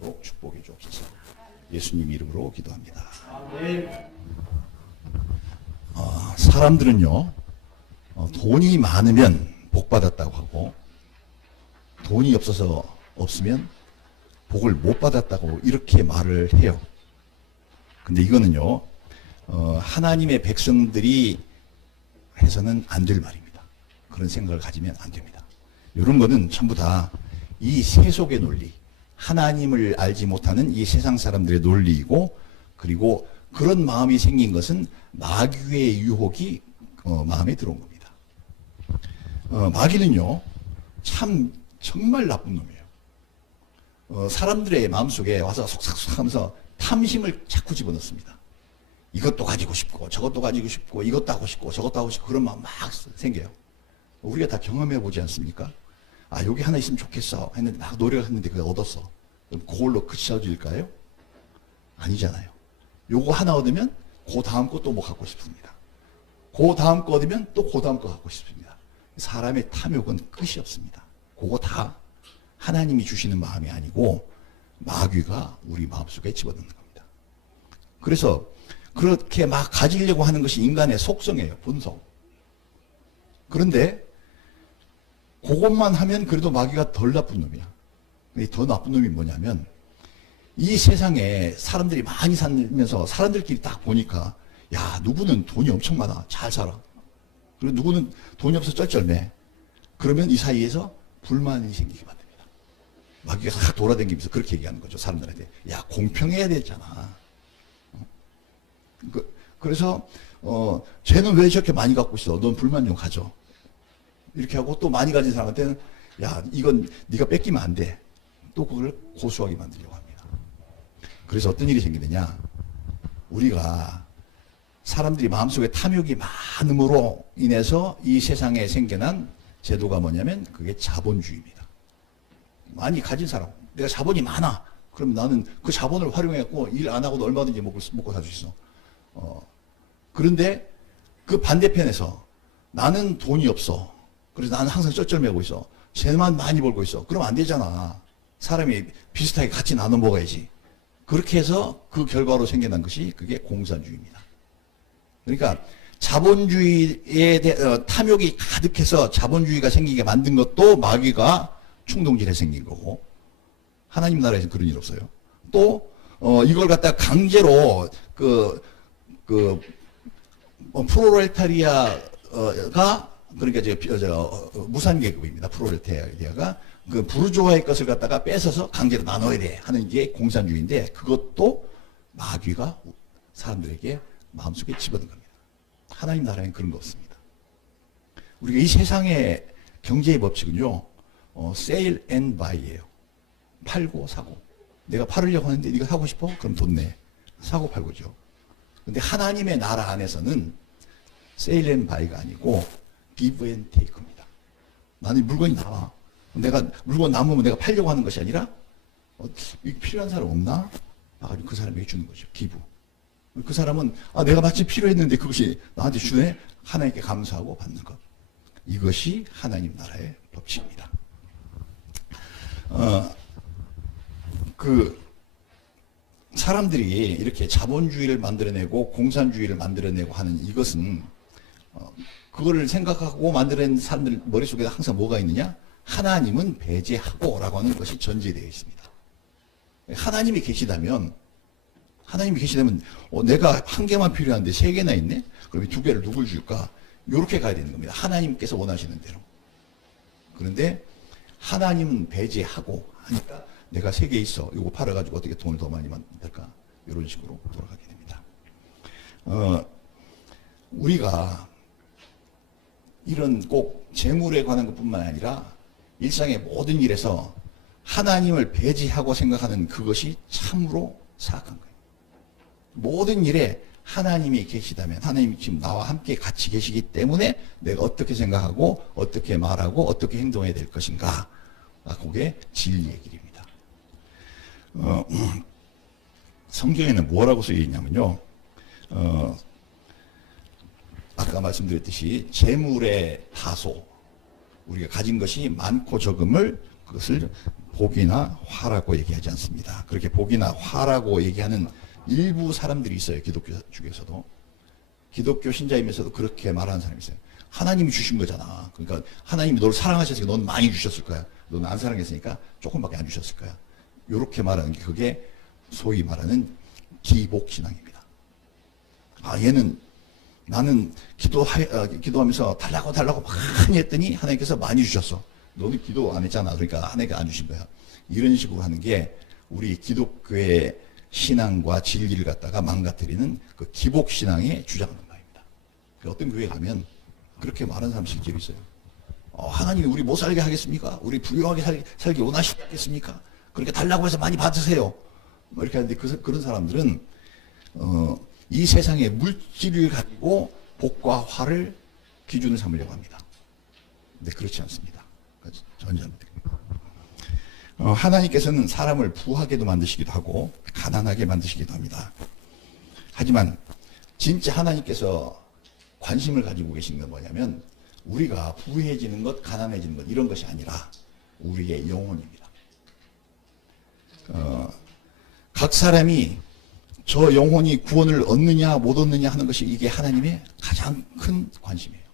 있도록 축복해 주옵소서. 예수님 이름으로 기도합니다. 사람들은요, 돈이 많으면 복 받았다고 하고, 돈이 없으면 복을 못 받았다고 이렇게 말을 해요. 근데 이거는요, 하나님의 백성들이 해서는 안 될 말입니다. 그런 생각을 가지면 안 됩니다. 이런 거는 전부 다 이 세속의 논리, 하나님을 알지 못하는 이 세상 사람들의 논리이고, 그리고 그런 마음이 생긴 것은 마귀의 유혹이 마음에 들어온 겁니다. 마귀는요, 정말 나쁜 놈이에요. 사람들의 마음속에 와서 속삭속 하면서 탐심을 자꾸 집어넣습니다. 이것도 가지고 싶고, 저것도 가지고 싶고, 이것도 하고 싶고, 저것도 하고 싶고, 그런 마음 막 생겨요. 우리가 다 경험해 보지 않습니까? 아, 여기 하나 있으면 좋겠어 했는데 막 노력을 했는데 그걸 얻었어. 그럼 그걸로 그쳐질까요? 아니잖아요. 요거 하나 얻으면 그 다음 거 또 뭐 갖고 싶습니다. 그 다음 거 얻으면 또 그 다음 거 갖고 싶습니다. 사람의 탐욕은 끝이 없습니다. 그거 다 하나님이 주시는 마음이 아니고 마귀가 우리 마음속에 집어넣는 겁니다. 그래서 그렇게 막 가지려고 하는 것이 인간의 속성이에요. 본성. 그런데 그것만 하면 그래도 마귀가 덜 나쁜 놈이야. 근데 더 나쁜 놈이 뭐냐면, 이 세상에 사람들이 많이 살면서 사람들끼리 딱 보니까, 야, 누구는 돈이 엄청 많아. 잘 살아. 그리고 누구는 돈이 없어 쩔쩔매. 그러면 이 사이에서 불만이 생기게 만듭니다. 마귀가 싹 돌아다니면서 그렇게 얘기하는 거죠. 사람들한테. 야, 공평해야 되잖아. 그래서 쟤는 왜 저렇게 많이 갖고 있어? 넌 불만 좀 가져. 이렇게 하고 또 많이 가진 사람한테는, 야, 이건 네가 뺏기면 안 돼. 또 그걸 고수하게 만들려고 합니다. 그래서 어떤 일이 생기느냐, 우리가 사람들이 마음속에 탐욕이 많음으로 인해서 이 세상에 생겨난 제도가 뭐냐면 그게 자본주의입니다. 많이 가진 사람, 내가 자본이 많아. 그럼 나는 그 자본을 활용해갖고 일 안 하고도 얼마든지 먹고 살 수 있어. 그런데 그 반대편에서 나는 돈이 없어. 그래서 나는 항상 쩔쩔매고 있어. 쟤만 많이 벌고 있어. 그럼 안 되잖아. 사람이 비슷하게 같이 나눠 먹어야지. 그렇게 해서 그 결과로 생겨난 것이 그게 공산주의입니다. 그러니까 자본주의에 탐욕이 가득해서 자본주의가 생기게 만든 것도 마귀가 충동질에 생긴 거고, 하나님 나라에서는 그런 일 없어요. 또 이걸 갖다 강제로 프로레타리아가, 그러니까 무산계급입니다. 프로레타리아가 그 부르주아의 것을 갖다가 뺏어서 강제로 나눠야 돼 하는 게 공산주의인데, 그것도 마귀가 사람들에게 마음속에 집어넣은 겁니다. 하나님 나라에는 그런 거 없습니다. 우리가 이 세상의 경제의 법칙은요, 세일 앤 바이예요. 팔고 사고. 내가 팔으려고 하는데 네가 사고 싶어? 그럼 돈 내. 사고 팔고죠. 근데 하나님의 나라 안에서는 세일 앤 바이가 아니고 give and take입니다. 나는 물건이 나와. 내가 물건 남으면 내가 팔려고 하는 것이 아니라, 필요한 사람 없나? 아주 그 사람에게 주는 거죠. 기부. 그 사람은, 아, 내가 마침 필요했는데 그것이 나한테 주네? 하나님께 감사하고 받는 것. 이것이 하나님 나라의 법칙입니다. 사람들이 이렇게 자본주의를 만들어내고 공산주의를 만들어내고 하는 이것은, 그거를 생각하고 만들어낸 사람들 머릿속에 항상 뭐가 있느냐? 하나님은 배제하고 라고 하는 것이 전제되어 있습니다. 하나님이 계시다면 내가 한 개만 필요한데 세 개나 있네? 그럼 두 개를 누굴 줄까? 이렇게 가야 되는 겁니다. 하나님께서 원하시는 대로. 그런데 하나님은 배제하고 하니까 내가 세 개 있어. 이거 팔아가지고 어떻게 돈을 더 많이 만들까? 이런 식으로 돌아가게 됩니다. 우리가 이런 꼭 재물에 관한 것뿐만 아니라 일상의 모든 일에서 하나님을 배제하고 생각하는 그것이 참으로 사악한 거예요. 모든 일에 하나님이 계시다면, 하나님이 지금 나와 함께 같이 계시기 때문에 내가 어떻게 생각하고 어떻게 말하고 어떻게 행동해야 될 것인가, 그게 진리의 길입니다. 성경에는 뭐라고 쓰여 있냐면요, 아까 말씀드렸듯이 재물의 다소, 우리가 가진 것이 많고 적음을 그것을 복이나 화라고 얘기하지 않습니다. 그렇게 복이나 화라고 얘기하는 일부 사람들이 있어요. 기독교 중에서도. 기독교 신자이면서도 그렇게 말하는 사람이 있어요. 하나님이 주신 거잖아. 그러니까 하나님이 너를 사랑하셨으니까 넌 많이 주셨을 거야. 너는 안 사랑했으니까 조금밖에 안 주셨을 거야. 이렇게 말하는 게 그게 소위 말하는 기복신앙입니다. 얘는 나는 기도하면서 달라고 많이 했더니 하나님께서 많이 주셨어. 너는 기도 안 했잖아. 그러니까 하나님께 안 주신 거야. 이런 식으로 하는 게 우리 기독교의 신앙과 진리를 갖다가 망가뜨리는 그 기복신앙의 주장하는 바입니다. 어떤 교회 가면 그렇게 말하는 사람 실제로 있어요. 하나님이 우리 못 살게 하겠습니까? 우리 부유하게 살기 원하시겠습니까? 그렇게 달라고 해서 많이 받으세요. 이렇게 하는데 그런 사람들은 이 세상의 물질을 가지고 복과 화를 기준을 삼으려고 합니다. 근데 그렇지 않습니다. 전혀 안 됩니다. 하나님께서는 사람을 부하게도 만드시기도 하고 가난하게 만드시기도 합니다. 하지만 진짜 하나님께서 관심을 가지고 계신 건 뭐냐면 우리가 부해지는 것, 가난해지는 것 이런 것이 아니라 우리의 영혼입니다. 각 사람이 저 영혼이 구원을 얻느냐 못 얻느냐 하는 것이 이게 하나님의 가장 큰 관심이에요.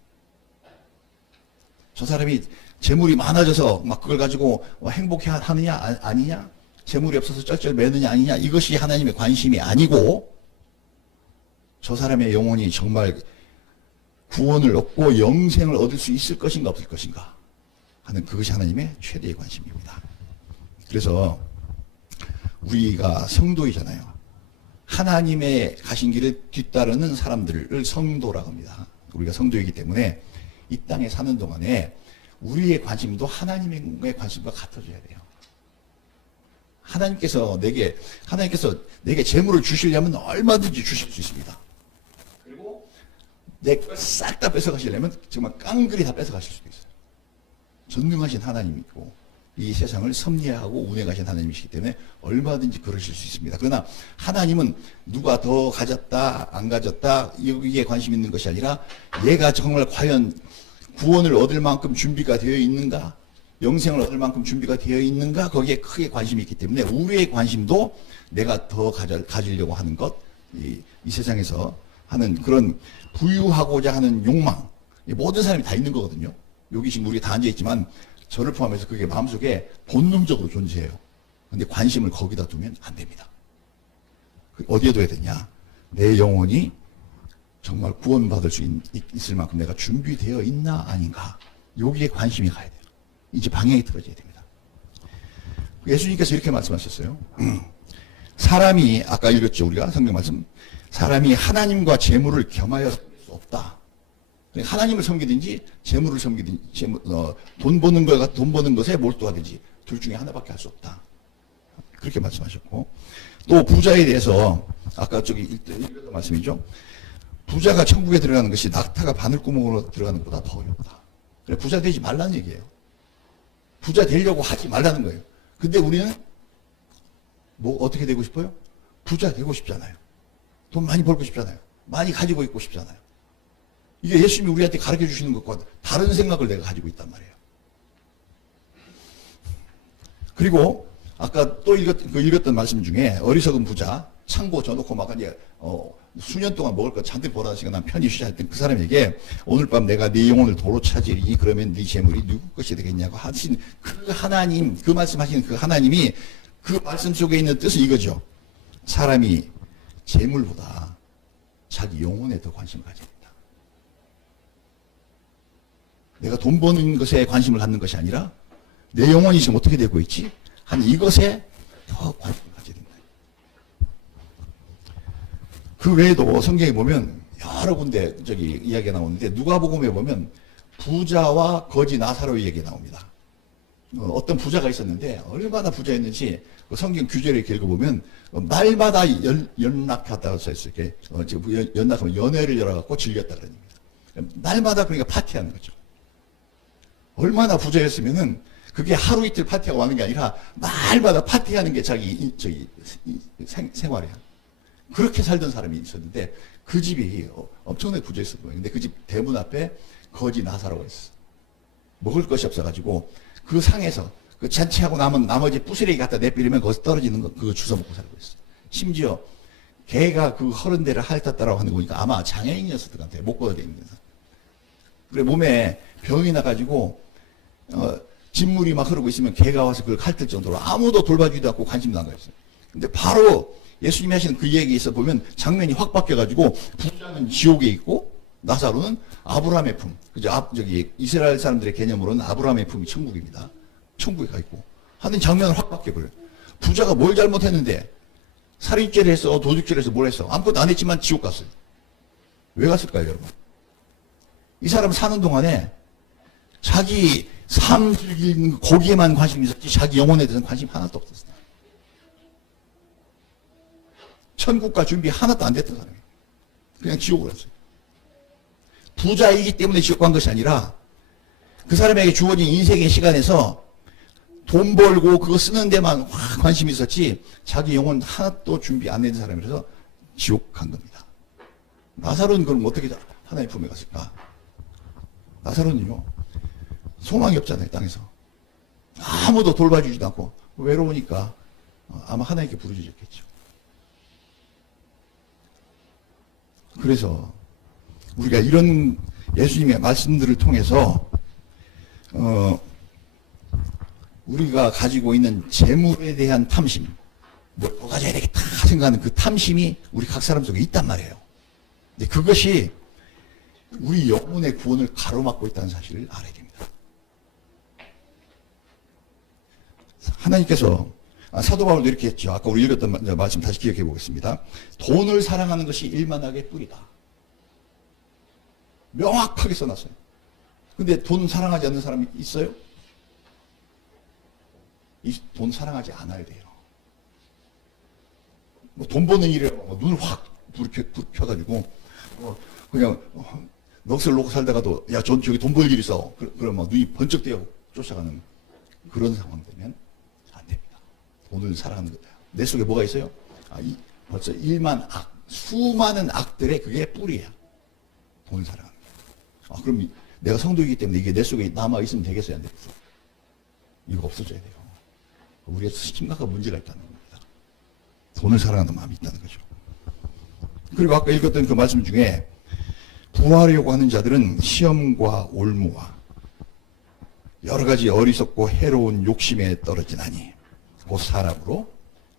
저 사람이 재물이 많아져서 막 그걸 가지고 행복해 하느냐 아니냐, 재물이 없어서 쩔쩔매느냐 아니냐, 이것이 하나님의 관심이 아니고 저 사람의 영혼이 정말 구원을 얻고 영생을 얻을 수 있을 것인가 없을 것인가 하는 그것이 하나님의 최대의 관심입니다. 그래서 우리가 성도이잖아요. 하나님의 가신 길을 뒤따르는 사람들을 성도라고 합니다. 우리가 성도이기 때문에 이 땅에 사는 동안에 우리의 관심도 하나님의 관심과 같아져야 돼요. 하나님께서 내게 재물을 주시려면 얼마든지 주실 수 있습니다. 그리고 내 걸 싹 다 뺏어가시려면 정말 깡그리 다 뺏어가실 수도 있어요. 전능하신 하나님이고 이 세상을 섭리하고 운행하신 하나님이시기 때문에 얼마든지 그러실 수 있습니다. 그러나 하나님은 누가 더 가졌다 안 가졌다 여기에 관심 있는 것이 아니라 얘가 정말 과연 구원을 얻을 만큼 준비가 되어 있는가, 영생을 얻을 만큼 준비가 되어 있는가, 거기에 크게 관심이 있기 때문에 우리의 관심도 내가 더 가지려고 하는 것, 이 세상에서 하는 그런 부유하고자 하는 욕망, 모든 사람이 다 있는 거거든요. 여기 지금 우리 다 앉아있지만 저를 포함해서 그게 마음속에 본능적으로 존재해요. 근데 관심을 거기다 두면 안 됩니다. 어디에 둬야 되냐? 내 영혼이 정말 구원받을 수 있을 만큼 내가 준비되어 있나 아닌가, 여기에 관심이 가야 돼요. 이제 방향이 틀어져야 됩니다. 예수님께서 이렇게 말씀하셨어요. 사람이 아까 읽었죠, 우리가 성경 말씀. 사람이 하나님과 재물을 겸하여 섬길 수 없다. 하나님을 섬기든지 재물을 섬기든지 돈 버는 것에 몰두하든지 둘 중에 하나밖에 할 수 없다. 그렇게 말씀하셨고, 또 부자에 대해서 아까 저기 읽었던 말씀이죠. 부자가 천국에 들어가는 것이 낙타가 바늘구멍으로 들어가는 것보다 더 어렵다. 부자 되지 말라는 얘기예요. 부자 되려고 하지 말라는 거예요. 근데 우리는 뭐 어떻게 되고 싶어요? 부자 되고 싶잖아요. 돈 많이 벌고 싶잖아요. 많이 가지고 있고 싶잖아요. 이게 예수님이 우리한테 가르쳐 주시는 것과 다른 생각을 내가 가지고 있단 말이에요. 그리고 아까 또 읽었던 말씀 중에 어리석은 부자, 창고 져놓고 막 이제 수년 동안 먹을 거 잔뜩 벌어다시고 난 편히 쉬자 했던 그 사람에게 오늘 밤 내가 네 영혼을 도로 찾으리니 그러면 네 재물이 누구 것이 되겠냐고 하신 그 하나님, 그 말씀하시는 그 하나님이 그 말씀 속에 있는 뜻은 이거죠. 사람이 재물보다 자기 영혼에 더 관심을 가져야 된다. 내가 돈 버는 것에 관심을 갖는 것이 아니라 내 영혼이 지금 어떻게 되고 있지? 하는 이것에 더 관심을 가져야 된다. 그 외에도 성경에 보면 여러 군데 저기 이야기가 나오는데 누가복음에 보면 부자와 거지 나사로의 얘기가 나옵니다. 어떤 부자가 있었는데 얼마나 부자였는지 그 성경 규절을 이렇게 읽어보면 날마다 연락하다고 써있어요. 이렇게 연락하면 연회를 열어갖고 즐겼다 그럽니다. 날마다 그러니까 파티하는 거죠. 얼마나 부자였으면은 그게 하루 이틀 파티하고 하는 게 아니라 날마다 파티하는 게 자기 생활이야. 그렇게 살던 사람이 있었는데 그 집이 엄청나게 부자였을 거예요. 근데 그 집 대문 앞에 거지 나사로가 있었어. 먹을 것이 없어가지고 그 상에서 그 잔치하고 남은 나머지 부스레기 갖다 내버리면 거기서 떨어지는 거 그거 주워 먹고 살고 있어. 심지어 개가 그 허른 데를 핥았다라고 하는 거 보니까 아마 장애인 녀석들 같아요. 못 걷어다니면서. 그래 몸에 병이 나가지고 진물이 막 흐르고 있으면 개가 와서 그걸 핥을 정도로 아무도 돌봐주지도 않고 관심도 안 가졌어요. 근데 바로 예수님이 하시는 그 얘기에서 보면 장면이 확 바뀌어가지고 부자는 지옥에 있고 나사로는 아브라함의 품. 그죠? 저기 이스라엘 사람들의 개념으로는 아브라함의 품이 천국입니다. 천국에 가 있고 하는 장면을 확 바뀌어버려요. 부자가 뭘 잘못했는데 살인죄를 했어, 도둑질을 해서 뭘 했어? 아무것도 안 했지만 지옥 갔어요. 왜 갔을까요, 여러분? 이 사람 사는 동안에 자기 삶 즐기는 거기에만 관심이 있었지 자기 영혼에 대해서는 관심 하나도 없었어요. 천국과 준비 하나도 안 됐던 사람이에요. 그냥 지옥을 갔어요. 부자이기 때문에 지옥 간 것이 아니라 그 사람에게 주어진 인생의 시간에서 돈 벌고 그거 쓰는 데만 확 관심이 있었지 자기 영혼 하나도 준비 안 된 사람이라서 지옥 간 겁니다. 나사로는 그럼 어떻게 하나님 품에 갔을까? 나사로는요 소망이 없잖아요. 땅에서 아무도 돌봐주지도 않고 외로우니까 아마 하나님께 부르짖었겠죠. 그래서 우리가 이런 예수님의 말씀들을 통해서 우리가 가지고 있는 재물에 대한 탐심, 뭐 가져야 되겠다 생각하는 그 탐심이 우리 각 사람 속에 있단 말이에요. 근데 그것이 우리 영혼의 구원을 가로막고 있다는 사실을 알아야 됩니다. 하나님께서 사도 바울도 이렇게 했죠. 아까 우리 읽었던 말씀 다시 기억해 보겠습니다. 돈을 사랑하는 것이 일만하게 뿌리다. 명확하게 써놨어요. 근데 돈 사랑하지 않는 사람이 있어요? 이 돈 사랑하지 않아야 돼요. 뭐 돈 버는 일에 눈을 확 켜가지고 그냥 넋을 놓고 살다가도 야, 저기 돈 벌 일 있어. 그러면 눈이 번쩍 떼어 쫓아가는 그런 상황 되면 안 됩니다. 돈을 사랑하는 거. 내 속에 뭐가 있어요? 벌써 일만 악, 수많은 악들의 그게 뿌리야. 돈을 사랑하는 거. 그럼 내가 성도이기 때문에 이게 내 속에 남아 있으면 되겠어요, 안 되겠어요? 이거 없어져야 돼요. 우리의 심각한 문제가 있다는 겁니다. 돈을 사랑하는 마음이 있다는 거죠. 그리고 아까 읽었던 그 말씀 중에 부하려고 하는 자들은 시험과 올무와 여러 가지 어리석고 해로운 욕심에 떨어지나니 곧 사람으로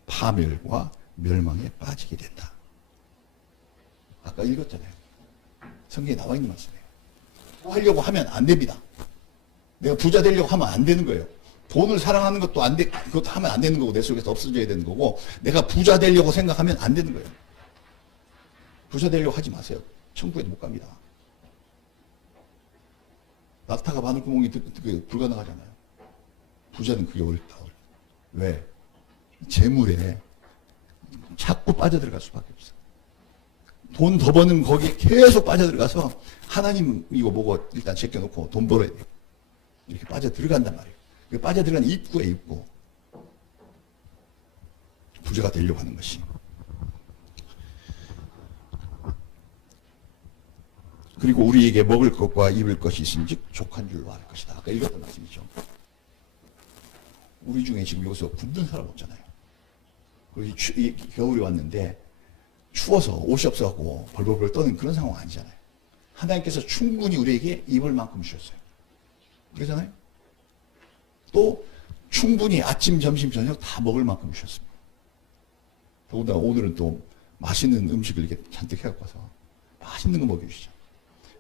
파멸과 멸망에 빠지게 된다. 아까 읽었잖아요. 성경에 나와 있는 말씀이에요. 하려고 하면 안 됩니다. 내가 부자 되려고 하면 안 되는 거예요. 돈을 사랑하는 것도 안 돼, 그것도 하면 안 되는 거고, 내 속에서 없어져야 되는 거고, 내가 부자 되려고 생각하면 안 되는 거예요. 부자 되려고 하지 마세요. 천국에도 못 갑니다. 낙타가 바늘구멍이 불가능하잖아요. 부자는 그게 어렵다. 왜? 재물에 자꾸 빠져들어갈 수밖에 없어요. 돈 더 버는 거기에 계속 빠져들어가서 하나님 이거 보고 일단 제껴놓고 돈 벌어야 돼요. 이렇게 빠져들어간단 말이에요. 빠져들어간 입구에 입구. 부자가 되려고 하는 것이. 그리고 우리에게 먹을 것과 입을 것이 있은즉 족한 줄로 알 것이다. 아까 읽었던 말씀이죠. 우리 중에 지금 여기서 굶는 사람 없잖아요. 그리고 겨울이 왔는데 추워서 옷이 없어갖고 벌벌벌 떠는 그런 상황 아니잖아요. 하나님께서 충분히 우리에게 입을 만큼 주셨어요. 그러잖아요. 또 충분히 아침, 점심, 저녁 다 먹을 만큼 주셨습니다. 더군다나 오늘은 또 맛있는 음식을 이렇게 잔뜩 해갖고 와서 맛있는 거 먹여주시죠.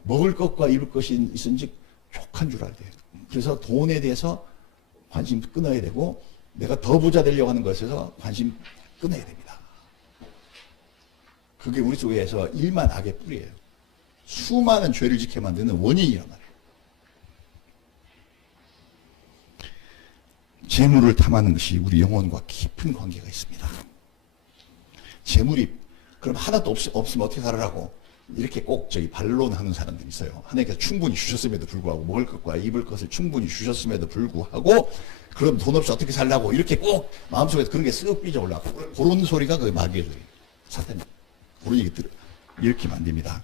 먹을 것과 입을 것이 있은즉 족한 줄 알아야 돼요. 그래서 돈에 대해서 관심 끊어야 되고 내가 더 부자 되려고 하는 것에서 관심 끊어야 됩니다. 그게 우리 속에서 일만 악의 뿌리예요. 수많은 죄를 짓게 만드는 원인이란 말이에요. 재물을 탐하는 것이 우리 영혼과 깊은 관계가 있습니다. 재물이 그럼 하나도 없으면 어떻게 살아라고 이렇게 꼭 반론하는 사람들이 있어요. 하나님께서 충분히 주셨음에도 불구하고 먹을 것과 입을 것을 충분히 주셨음에도 불구하고 그럼 돈 없이 어떻게 살라고 이렇게 꼭 마음속에서 그런 게 쓱 삐져 올라가고 그런 소리가 그 마귀의 소리. 사탄이 그런 얘기 이렇게 안 됩니다.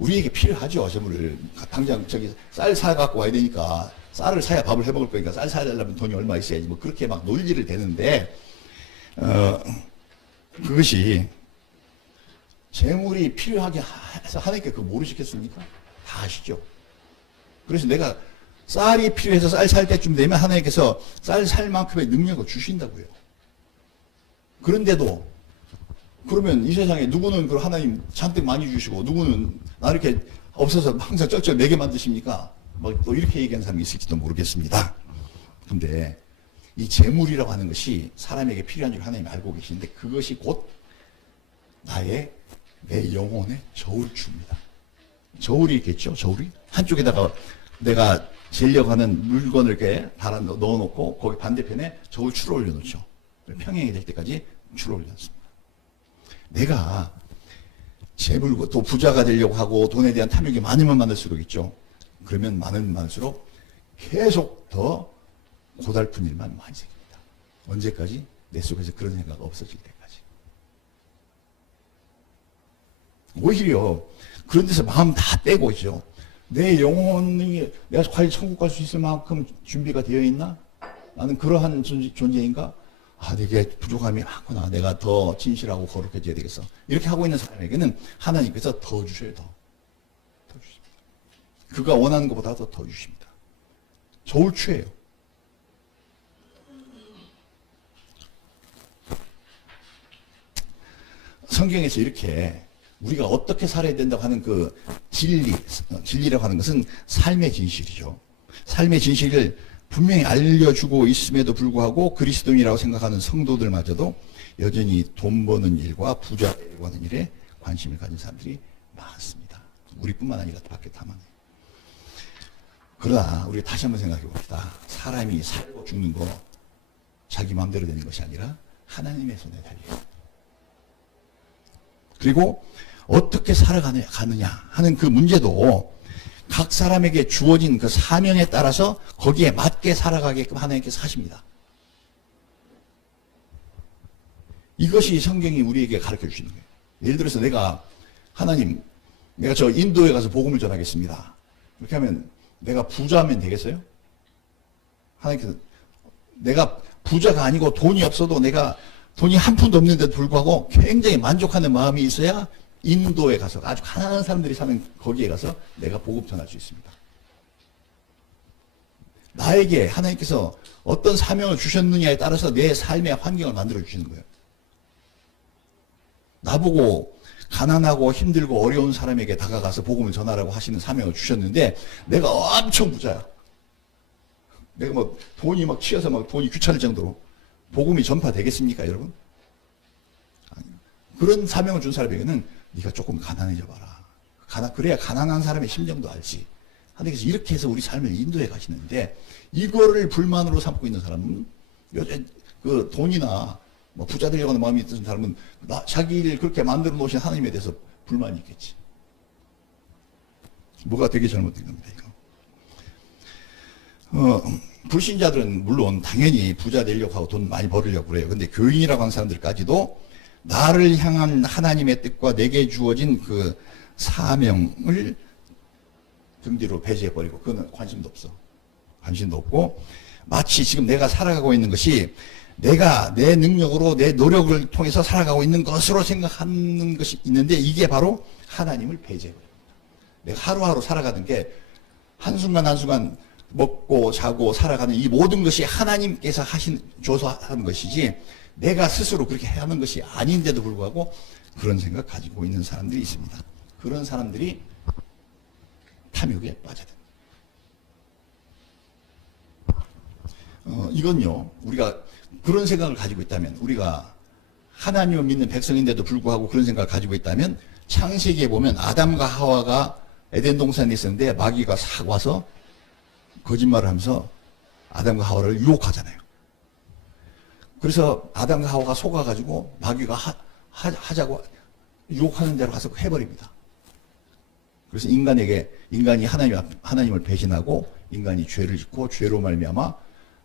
우리에게 필요하죠. 재물을 당장 쌀 사갖고 와야 되니까 쌀을 사야 밥을 해 먹을 거니까 쌀 사야 되려면 돈이 얼마 있어야지. 뭐 그렇게 막 논리를 대는데, 그것이 재물이 필요하게 해서 하나님께 그거 모르시겠습니까? 다 아시죠? 그래서 내가 쌀이 필요해서 쌀 살 때쯤 되면 하나님께서 쌀 살 만큼의 능력을 주신다고요. 그런데도 그러면 이 세상에 누구는 그 하나님 잔뜩 많이 주시고 누구는 나 이렇게 없어서 항상 쩔쩔 매게 만드십니까? 뭐 또 이렇게 얘기하는 사람이 있을지도 모르겠습니다. 근데 이 재물이라고 하는 것이 사람에게 필요한 줄 하나님 알고 계시는데 그것이 곧 내 영혼의 저울추입니다. 저울이 있겠죠? 저울이? 한쪽에다가 내가 재려고 하는 물건을 이렇게 달아 넣어놓고 거기 반대편에 저울추를 올려놓죠. 평행이 될 때까지 추를 올려놓습니다. 내가 재물고 또 부자가 되려고 하고 돈에 대한 탐욕이 많으면 많을수록 있죠. 그러면 많으면 많을수록 계속 더 고달픈 일만 많이 생깁니다. 언제까지? 내 속에서 그런 생각 없어질 때까지. 오히려 그런 데서 마음 다 떼고 있죠. 내 영혼이 내가 과연 천국 갈 수 있을 만큼 준비가 되어 있나? 나는 그러한 존재인가? 아, 내게 부족함이 많구나. 내가 더 진실하고 거룩해져야 되겠어. 이렇게 하고 있는 사람에게는 하나님께서 더 주셔요. 더 주십니다. 그가 원하는 것보다 더 주십니다. 저울추예요. 성경에서 이렇게 우리가 어떻게 살아야 된다고 하는 그 진리라고 하는 것은 삶의 진실이죠. 삶의 진실을 분명히 알려주고 있음에도 불구하고 그리스도인이라고 생각하는 성도들마저도 여전히 돈 버는 일과 부자 되려고 하는 일에 관심을 가진 사람들이 많습니다. 우리뿐만 아니라 밖에 다 많아요. 그러나 우리가 다시 한번 생각해 봅시다. 사람이 살고 죽는 거 자기 마음대로 되는 것이 아니라 하나님의 손에 달려요. 그리고 어떻게 살아가느냐 하는 그 문제도 각 사람에게 주어진 그 사명에 따라서 거기에 맞게 살아가게끔 하나님께서 하십니다. 이것이 성경이 우리에게 가르쳐 주시는 거예요. 예를 들어서 하나님, 내가 저 인도에 가서 복음을 전하겠습니다. 이렇게 하면 내가 부자면 되겠어요? 하나님께서 내가 부자가 아니고 돈이 없어도 내가 돈이 한 푼도 없는데도 불구하고 굉장히 만족하는 마음이 있어야 인도에 가서 아주 가난한 사람들이 사는 거기에 가서 내가 복음 전할 수 있습니다. 나에게 하나님께서 어떤 사명을 주셨느냐에 따라서 내 삶의 환경을 만들어 주시는 거예요. 나보고 가난하고 힘들고 어려운 사람에게 다가가서 복음을 전하라고 하시는 사명을 주셨는데 내가 엄청 부자야. 내가 뭐 돈이 막 치여서 막 돈이 귀찮을 정도로 복음이 전파되겠습니까, 여러분? 그런 사명을 준 사람에게는 네가 조금 가난해져 봐라. 그래야 가난한 사람의 심정도 알지. 하나님께서 이렇게 해서 우리 삶을 인도해 가시는데 이거를 불만으로 삼고 있는 사람은 요새 그 돈이나 뭐 부자 되려고 하는 마음이 있는 사람은 자기를 그렇게 만들어 놓으신 하나님에 대해서 불만이 있겠지. 뭐가 되게 잘못된 겁니다, 이거. 불신자들은 물론 당연히 부자 되려고 하고 돈 많이 벌으려고 그래요. 근데 교인이라고 하는 사람들까지도 나를 향한 하나님의 뜻과 내게 주어진 그 사명을 등 뒤로 배제해버리고 그건 관심도 없어. 관심도 없고 마치 지금 내가 살아가고 있는 것이 내가 내 능력으로 내 노력을 통해서 살아가고 있는 것으로 생각하는 것이 있는데 이게 바로 하나님을 배제해버립니다. 내가 하루하루 살아가는 게 한순간 한순간 먹고 자고 살아가는 이 모든 것이 하나님께서 줘서 하는 것이지 내가 스스로 그렇게 하는 것이 아닌데도 불구하고 그런 생각 가지고 있는 사람들이 있습니다. 그런 사람들이 탐욕에 빠져야 됩니다. 이건요, 우리가 그런 생각을 가지고 있다면, 우리가 하나님을 믿는 백성인데도 불구하고 그런 생각을 가지고 있다면, 창세기에 보면 아담과 하와가 에덴 동산에 있었는데 마귀가 싹 와서 거짓말을 하면서 아담과 하와를 유혹하잖아요. 그래서 아담과 하와가 속아가지고 마귀가 하자고 유혹하는 대로 가서 해버립니다. 그래서 인간이 하나님을 배신하고 인간이 죄를 짓고 죄로 말미암아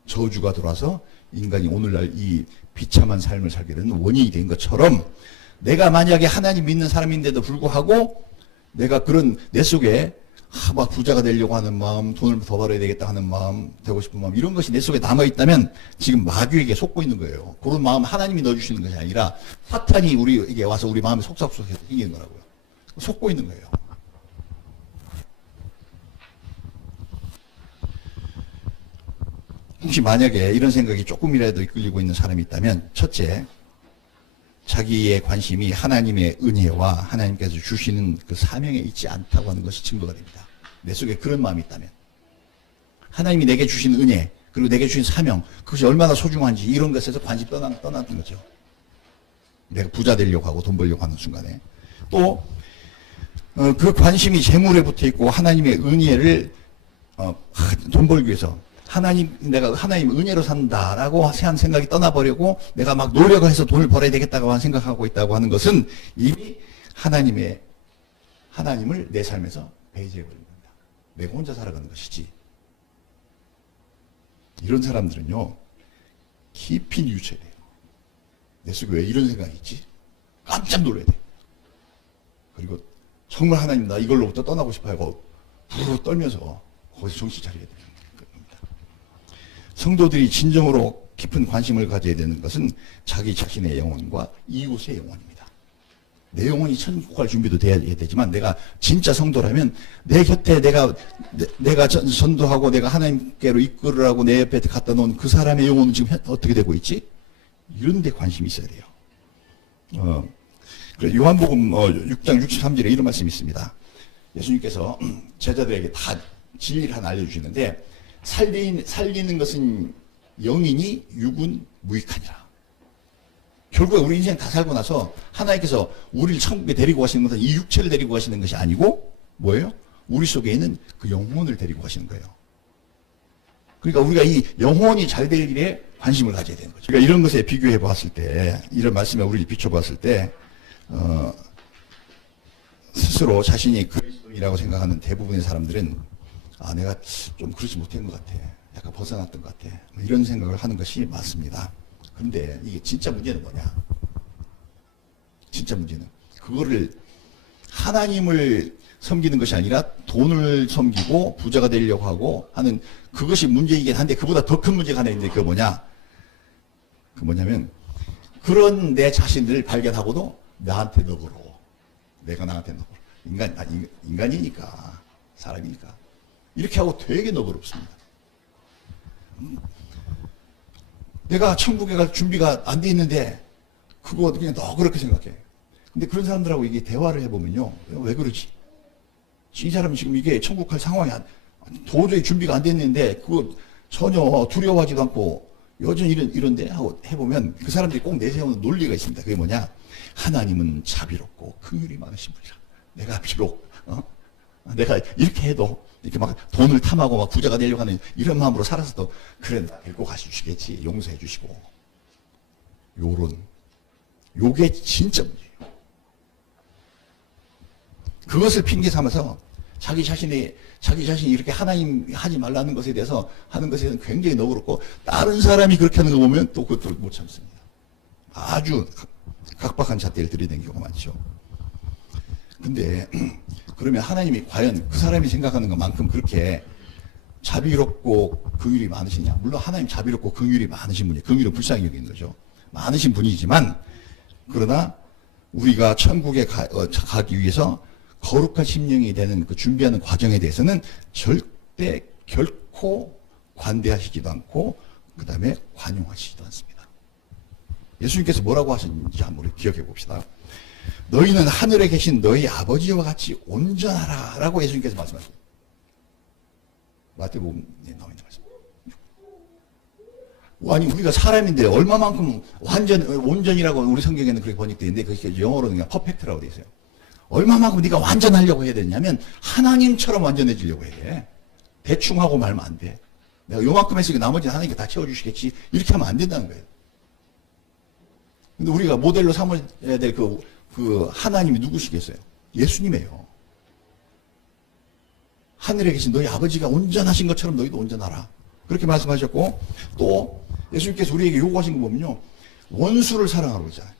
저주가 돌아서 인간이 오늘날 이 비참한 삶을 살게 되는 원인이 된 것처럼 내가 만약에 하나님 믿는 사람인데도 불구하고 내가 그런 내 속에 막 부자가 되려고 하는 마음, 돈을 더 벌어야 되겠다 하는 마음, 되고 싶은 마음, 이런 것이 내 속에 남아있다면 지금 마귀에게 속고 있는 거예요. 그런 마음 하나님이 넣어주시는 것이 아니라 사탄이 우리에게 와서 우리 마음에 속삭속해서 생기는 거라고요. 속고 있는 거예요. 혹시 만약에 이런 생각이 조금이라도 이끌리고 있는 사람이 있다면, 첫째, 자기의 관심이 하나님의 은혜와 하나님께서 주시는 그 사명에 있지 않다고 하는 것이 증거가 됩니다. 내 속에 그런 마음이 있다면. 하나님이 내게 주신 은혜, 그리고 내게 주신 사명, 그것이 얼마나 소중한지 이런 것에서 관심이 떠났던 거죠. 내가 부자 되려고 하고 돈 벌려고 하는 순간에. 또, 그 관심이 재물에 붙어 있고 하나님의 은혜를 돈 벌기 위해서 내가 하나님 은혜로 산다라고 한 생각이 떠나버리고 내가 막 노력을 해서 돈을 벌어야 되겠다고 생각하고 있다고 하는 것은 이미 하나님을 내 삶에서 배제해버린 겁니다. 내가 혼자 살아가는 것이지. 이런 사람들은요, 깊이 뉘우쳐야 돼요. 내 속에 왜 이런 생각이 있지? 깜짝 놀라야 돼요. 그리고 정말 하나님 나 이걸로부터 떠나고 싶어 하고 부르르 떨면서 거기서 정신 차려야 돼요. 성도들이 진정으로 깊은 관심을 가져야 되는 것은 자기 자신의 영혼과 이웃의 영혼입니다. 내 영혼이 천국 갈 준비도 돼야 되지만 내가 진짜 성도라면 내 곁에 내가 전도하고 내가 하나님께로 이끌으라고 내 옆에 갖다 놓은 그 사람의 영혼은 지금 어떻게 되고 있지? 이런 데 관심이 있어야 돼요. 요한복음 6장 63절에 이런 말씀이 있습니다. 예수님께서 제자들에게 다 진리를 하나 알려주시는데 살리는 것은 영이니 육은 무익하니라. 결국에 우리 인생 다 살고 나서 하나님께서 우리를 천국에 데리고 가시는 것은 이 육체를 데리고 가시는 것이 아니고 뭐예요? 우리 속에 있는 그 영혼을 데리고 가시는 거예요. 그러니까 우리가 이 영혼이 잘 될 일에 관심을 가져야 되는 거죠. 그러니까 이런 것에 비교해 봤을 때, 이런 말씀에 우리를 비춰봤을 때 스스로 자신이 그리스도인이라고 생각하는 대부분의 사람들은 내가 좀 그렇지 못한 것 같아. 약간 벗어났던 것 같아. 이런 생각을 하는 것이 맞습니다. 그런데 이게 진짜 문제는 뭐냐? 진짜 문제는 그거를 하나님을 섬기는 것이 아니라 돈을 섬기고 부자가 되려고 하고 하는 그것이 문제이긴 한데 그보다 더 큰 문제가 하나 있는데 그게 뭐냐? 그 뭐냐면 그런 내 자신을 발견하고도 나한테 너그러. 내가 나한테 너그러. 인간이니까. 사람이니까. 이렇게 하고 되게 너그럽습니다. 내가 천국에 갈 준비가 안 돼 있는데 그거 그냥 너그럽게 생각해. 근데 그런 사람들하고 이게 대화를 해보면요. 왜 그러지? 이 사람은 지금 이게 천국 갈 상황이 도저히 준비가 안 됐는데 그거 전혀 두려워하지도 않고 여전히 이런데 하고 해보면 그 사람들이 꼭 내세우는 논리가 있습니다. 그게 뭐냐? 하나님은 자비롭고 긍휼이 많으신 분이라. 내가 비록 내가 이렇게 해도 이렇게 막 돈을 탐하고 막 부자가 되려고 하는 이런 마음으로 살아서도 그래 나 데리고 가주시겠지. 용서해 주시고. 요게 진짜 문제예요. 그것을 핑계 삼아서 자기 자신이 이렇게 하나님 하지 말라는 것에 대해서 하는 것에 대해서는 굉장히 너그럽고 다른 사람이 그렇게 하는 거 보면 또 그것도 못 참습니다. 아주 각박한 잣대를 들이대는 경우가 많죠. 근데 그러면 하나님이 과연 그 사람이 생각하는 것만큼 그렇게 자비롭고 긍휼이 많으시냐? 물론 하나님 자비롭고 긍휼이 많으신 분이에요. 긍휼은 불쌍히 여기는 거죠. 많으신 분이지만 그러나 우리가 천국에 가기 위해서 거룩한 심령이 되는 그 준비하는 과정에 대해서는 절대 결코 관대하시지도 않고 그 다음에 관용하시지도 않습니다. 예수님께서 뭐라고 하셨는지 한번 기억해 봅시다. 너희는 하늘에 계신 너희 아버지와 같이 온전하라 라고 예수님께서 말씀하셨어요. 마태복음에 나와 있는 말씀. 아니 우리가 사람인데 얼마만큼 온전이라고 우리 성경에는 그렇게 번역되어 있는데 그게 영어로는 그냥 퍼펙트라고 되어 있어요. 얼마만큼 네가 완전하려고 해야 되냐면 하나님처럼 완전해지려고 해야 돼. 대충 하고 말면 안 돼. 내가 요만큼 했으니까 나머지는 하나님께 다 채워주시겠지. 이렇게 하면 안 된다는 거예요. 근데 우리가 모델로 삼아야 될 그 하나님이 누구시겠어요? 예수님이에요. 하늘에 계신 너희 아버지가 온전하신 것처럼 너희도 온전하라. 그렇게 말씀하셨고 또 예수님께서 우리에게 요구하신 거 보면요. 원수를 사랑하라고 그러잖아요.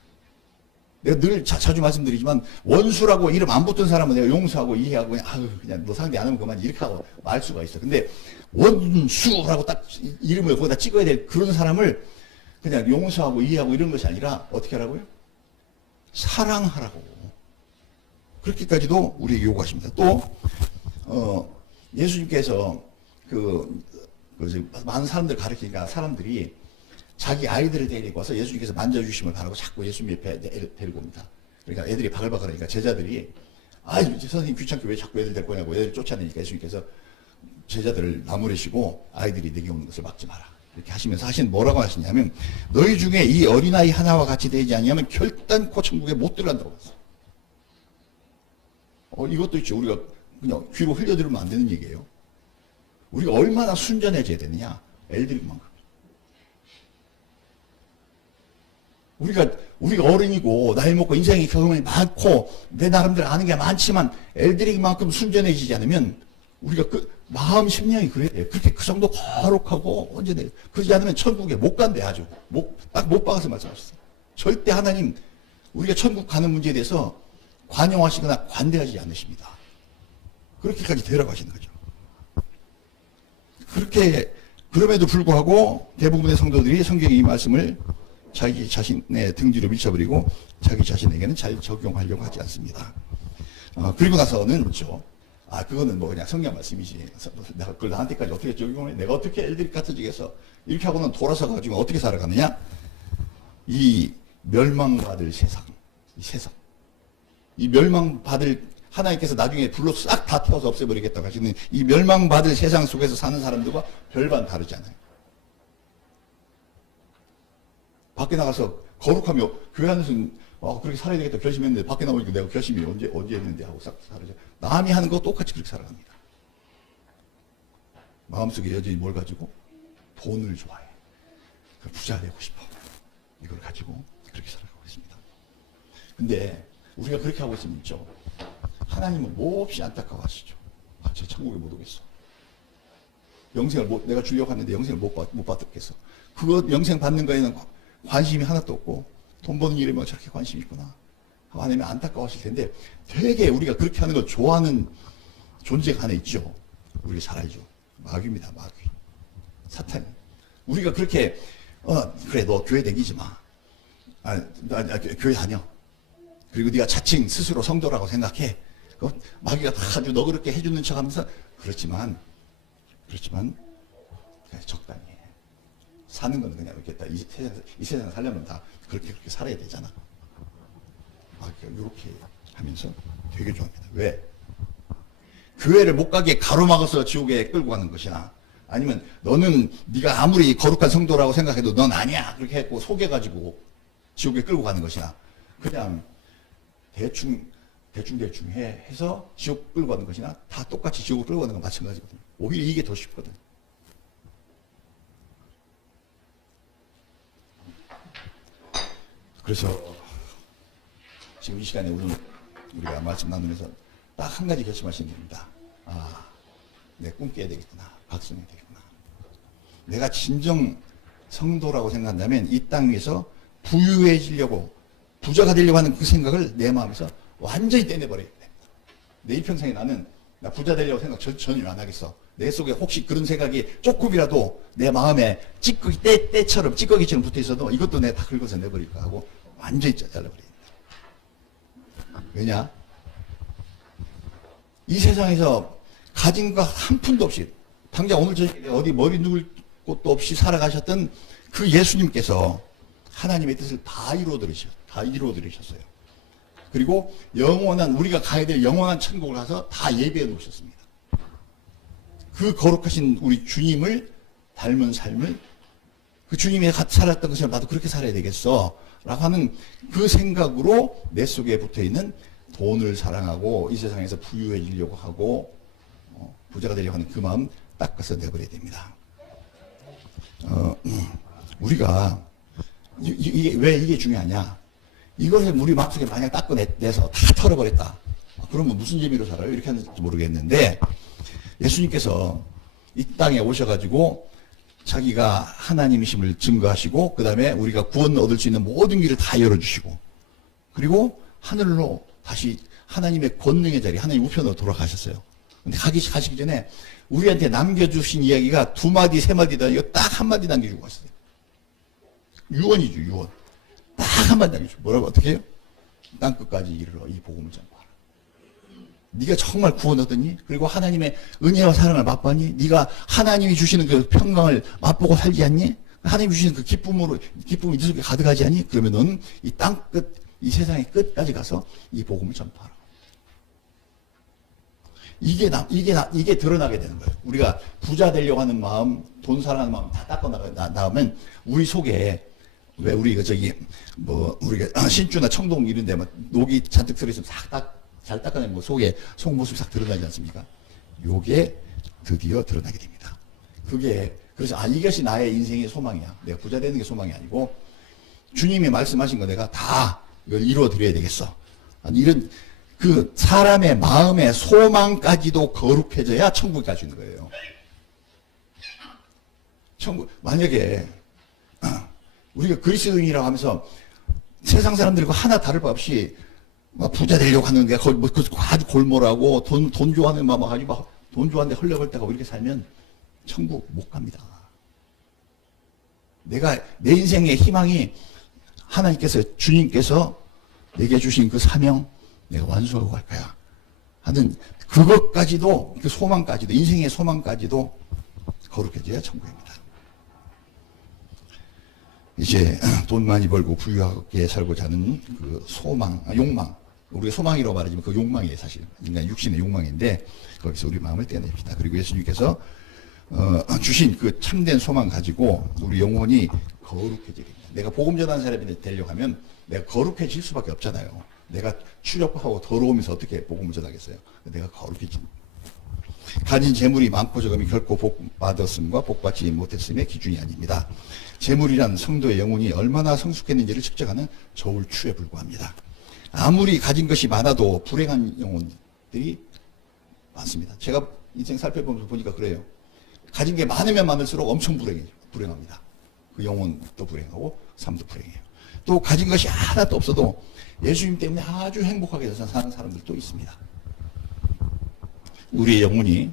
내가 늘 자주 말씀드리지만 원수라고 이름 안 붙은 사람은 내가 용서하고 이해하고 그냥 아유 그냥 너 상대 안 하면 그만 이렇게 하고 말 수가 있어. 근데 원수라고 딱 이름을 거기다 찍어야 될 그런 사람을 그냥 용서하고 이해하고 이런 것이 아니라 어떻게 하라고요? 사랑하라고. 그렇게까지도 우리에게 요구하십니다. 또 예수님께서 많은 사람들 가르치니까 사람들이 자기 아이들을 데리고 와서 예수님께서 만져주심을 바라고 자꾸 예수님 옆에 데리고 옵니다. 그러니까 애들이 바글바글하니까 제자들이 선생님 귀찮게 왜 자꾸 애들 데리고 오냐고 애들 쫓아내니까 예수님께서 제자들을 나무래시고 아이들이 내게 오는 것을 막지 마라. 이렇게 하시면서 뭐라고 하시냐면 너희 중에 이 어린아이 하나와 같이 되지 아니하면 결단코 천국에 못 들어간다고 했어요. 이것도 있죠. 우리가 그냥 귀로 흘려들으면 안 되는 얘기예요. 우리가 얼마나 순전해져야 되느냐. 애들만큼. 우리가 어른이고 나이 먹고 인생의 경험이 많고 내 나름대로 아는 게 많지만 엘드리만큼 순전해지지 않으면 우리가 마음 심령이 그래야 돼요. 그렇게 그 정도 거룩하고 언제나 그러지 않으면 천국에 못 간대 아주 딱 못 박아서 말씀하셨어요. 절대 하나님 우리가 천국 가는 문제에 대해서 관용하시거나 관대하지 않으십니다. 그렇게까지 되라고 하시는 거죠. 그렇게 그럼에도 불구하고 대부분의 성도들이 성경의 이 말씀을 자기 자신의 등 뒤로 밀쳐버리고 자기 자신에게는 잘 적용하려고 하지 않습니다. 그리고 나서는 그렇죠. 그거는 그냥 성경 말씀이지. 내가 그걸 나한테까지 어떻게 적용해? 내가 어떻게 엘들이 같아지겠어? 이렇게 하고는 돌아서 가지고 어떻게 살아가느냐? 이 멸망받을 세상, 이 멸망받을 하나님께서 나중에 불로 싹 다 태워서 없애버리겠다고 하시는 이 멸망받을 세상 속에서 사는 사람들과 별반 다르지 않아요. 밖에 나가서 거룩하며 교회 안에서 그렇게 살아야 되겠다 결심했는데 밖에 나오니까 내가 결심이 언제 했는데 하고 싹 사라져. 남이 하는 거 똑같이 그렇게 살아갑니다. 마음속에 여전히 뭘 가지고? 돈을 좋아해. 부자 되고 싶어. 이걸 가지고 그렇게 살아가고 있습니다. 근데 우리가 그렇게 하고 있으면 있죠. 하나님은 몹시 안타까워하시죠. 저 천국에 못 오겠어. 영생을 내가 주려고 하는데 영생을 못 받겠어. 그거 영생 받는 거에는 관심이 하나도 없고 돈 버는 일에 뭐 저렇게 관심이 있구나. 하나님은 안타까워하실 텐데 되게 우리가 그렇게 하는 걸 좋아하는 존재가 하나 있죠. 우리가 잘 알죠. 마귀입니다. 마귀. 사탄이. 우리가 그렇게 그래 너 교회 다니지 마. 교회 다녀. 그리고 네가 자칭 스스로 성도라고 생각해. 마귀가 다 아주 너 그렇게 해주는 척하면서 그렇지만 그냥 적당히 해. 사는 건 그냥 이렇게 이 세상 살려면 다 그렇게 살아야 되잖아. 마귀가 이렇게 하면서 되게 좋아합니다. 왜? 교회를 못 가게 가로막아서 지옥에 끌고 가는 것이나 아니면 너는 네가 아무리 거룩한 성도라고 생각해도 넌 아니야 그렇게 했고 속여가지고 지옥에 끌고 가는 것이나 그냥 대충 해서 지옥 끌고 가는 것이나 다 똑같이 지옥을 끌고 가는 건 마찬가지거든요. 오히려 이게 더 쉽거든. 그래서 지금 이 시간에 우리가 말씀 나누면서 딱 한 가지 결심하시는 겁니다. 내 꿈 깨야 되겠구나. 박성이 되겠구나. 내가 진정 성도라고 생각한다면 이 땅 위에서 부유해지려고 부자가 되려고 하는 그 생각을 내 마음에서 완전히 떼내버려야 돼. 내 일평생에 나는 나 부자 되려고 생각 전혀 안 하겠어. 내 속에 혹시 그런 생각이 조금이라도 내 마음에 찌꺼기처럼 붙어 있어도 이것도 내가 다 긁어서 내버릴까 하고 완전히 잘라버립니다. 왜냐? 이 세상에서 가진 거 한 푼도 없이 당장 오늘 저녁에 어디 머리 누울 곳도 없이 살아가셨던 그 예수님께서 하나님의 뜻을 다 이루어드리셨어요. 그리고 우리가 가야 될 영원한 천국을 가서 다 예비해 놓으셨습니다. 그 거룩하신 우리 주님을 닮은 삶을 그 주님이 살았던 것을 나도 그렇게 살아야 되겠어 라고 하는 그 생각으로 내 속에 붙어있는 돈을 사랑하고 이 세상에서 부유해지려고 하고 부자가 되려고 하는 그 마음 닦아서 내버려야 됩니다. 우리가 왜 이게 중요하냐? 이것을 우리 마음속에 만약 닦아내서 다 털어버렸다. 그러면 무슨 재미로 살아요? 이렇게 하는지 모르겠는데 예수님께서 이 땅에 오셔가지고 자기가 하나님이심을 증거하시고 그 다음에 우리가 구원 얻을 수 있는 모든 길을 다 열어주시고 그리고 하늘로 다시 하나님의 권능의 자리, 하나님 우편으로 돌아가셨어요. 근데 가시기 전에 우리한테 남겨주신 이야기가 2마디, 3마디도 아니고 딱 1마디 남겨주고 갔어요. 유언이죠, 유언. 딱 1마디 남겨주고. 뭐라고, 어떻게 해요? 땅끝까지 이르러 이 복음을 전파하라. 네가 정말 구원 얻었니? 그리고 하나님의 은혜와 사랑을 맛봤니? 네가 하나님이 주시는 그 평강을 맛보고 살지 않니? 하나님이 주시는 그 기쁨이 네 속에 가득하지 않니? 그러면 너는 이 땅끝, 이 세상의 끝까지 가서 이 복음을 전파하라. 이게 드러나게 되는 거예요. 우리가 부자 되려고 하는 마음, 돈 사랑하는 마음 다 닦아 나가면 우리 속에 왜 우리가 우리가 신주나 청동 이런데 막 녹이 잔뜩 들어있으면 잘 닦아내면 속에 속모습이 싹 드러나지 않습니까? 요게 드디어 드러나게 됩니다. 그래서 이것이 나의 인생의 소망이야. 내가 부자 되는 게 소망이 아니고 주님이 말씀하신 거 내가 다 이걸 이루어 드려야 되겠어. 이런 그 사람의 마음의 소망까지도 거룩해져야 천국에 갈 수 있는 거예요. 만약에 우리가 그리스도인이라고 하면서 세상 사람들과 하나 다를 바 없이 막 부자 되려고 하는 게 아주 골몰하고 돈 좋아하는 마음 아주 막 돈 좋아하는데 흘려갈 때가 이렇게 살면 천국 못 갑니다. 내 인생의 희망이 주님께서 내게 주신 그 사명 내가 완수하고 갈 거야 하는 그것까지도, 그 소망까지도, 인생의 소망까지도 거룩해져야 천국입니다. 이제 돈 많이 벌고 부유하게 살고자 하는 그 욕망, 우리가 소망이라고 말하지만 그 욕망이에요. 사실 인간 육신의 욕망인데 거기서 우리 마음을 떼어냅시다. 그리고 예수님께서 주신 그 참된 소망 가지고 우리 영혼이 거룩해지게 됩니다. 내가 복음 전하는 사람이 되려고 하면 내가 거룩해질 수밖에 없잖아요. 내가 추력하고 더러우면서 어떻게 복음을 전하겠어요? 내가 거룩해진. 가진 재물이 많고 적음이 결코 복 받았음과 복 받지 못했음의 기준이 아닙니다. 재물이란 성도의 영혼이 얼마나 성숙했는지를 측정하는 저울추에 불과합니다. 아무리 가진 것이 많아도 불행한 영혼들이 많습니다. 제가 인생 살펴보면서 보니까 그래요. 가진 게 많으면 많을수록 엄청 불행합니다. 그 영혼도 불행하고 삶도 불행해요. 또 가진 것이 하나도 없어도 예수님 때문에 아주 행복하게 사는 사람들도 있습니다. 우리의 영혼이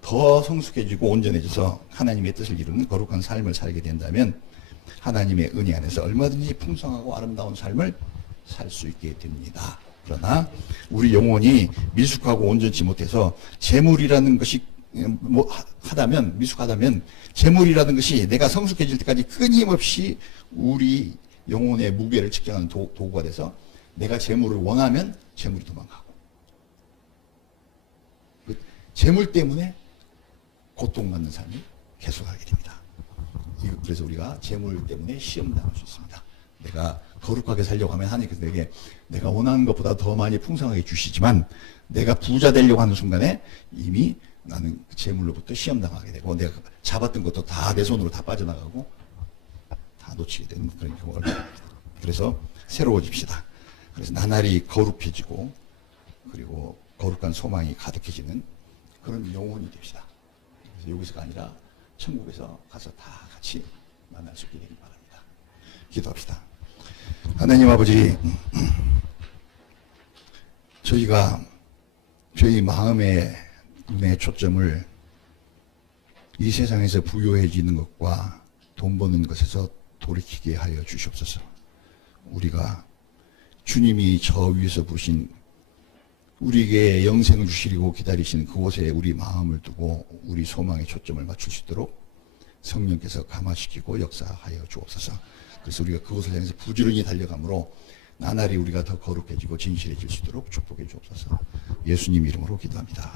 더 성숙해지고 온전해져서 하나님의 뜻을 이루는 거룩한 삶을 살게 된다면 하나님의 은혜 안에서 얼마든지 풍성하고 아름다운 삶을 살 수 있게 됩니다. 그러나 우리 영혼이 미숙하고 온전치 못해서 재물이라는 것이 미숙하다면 재물이라는 것이 내가 성숙해질 때까지 끊임없이 우리 영혼의 무게를 측정하는 도구가 돼서 내가 재물을 원하면 재물이 도망가고 재물 때문에 고통받는 삶을 계속하게 됩니다. 그래서 우리가 재물 때문에 시험당할 수 있습니다. 내가 거룩하게 살려고 하면 하나님께서 내가 원하는 것보다 더 많이 풍성하게 주시지만 내가 부자 되려고 하는 순간에 이미 나는 재물로부터 시험당하게 되고 내가 잡았던 것도 다 내 손으로 다 빠져나가고 다 놓치게 되는 그런 경우가 있습니다. 그래서 새로워집시다. 그래서 나날이 거룩해지고 그리고 거룩한 소망이 가득해지는 그런 영혼이 됩시다. 그래서 여기서가 아니라 천국에서 가서 다 같이 만날 수 있게 되길 바랍니다. 기도합시다. 하나님 아버지, 저희가 저희 마음의 눈의 초점을 이 세상에서 부유해지는 것과 돈 버는 것에서 돌이키게 하여 주시옵소서. 우리가 주님이 저 위에서 부르신 우리에게 영생을 주시려고 기다리시는 그곳에 우리 마음을 두고 우리 소망의 초점을 맞출 수 있도록 성령께서 감화시키고 역사하여 주옵소서. 그래서 우리가 그곳을 향해서 부지런히 달려가므로 나날이 우리가 더 거룩해지고 진실해질 수 있도록 축복해 주옵소서. 예수님 이름으로 기도합니다.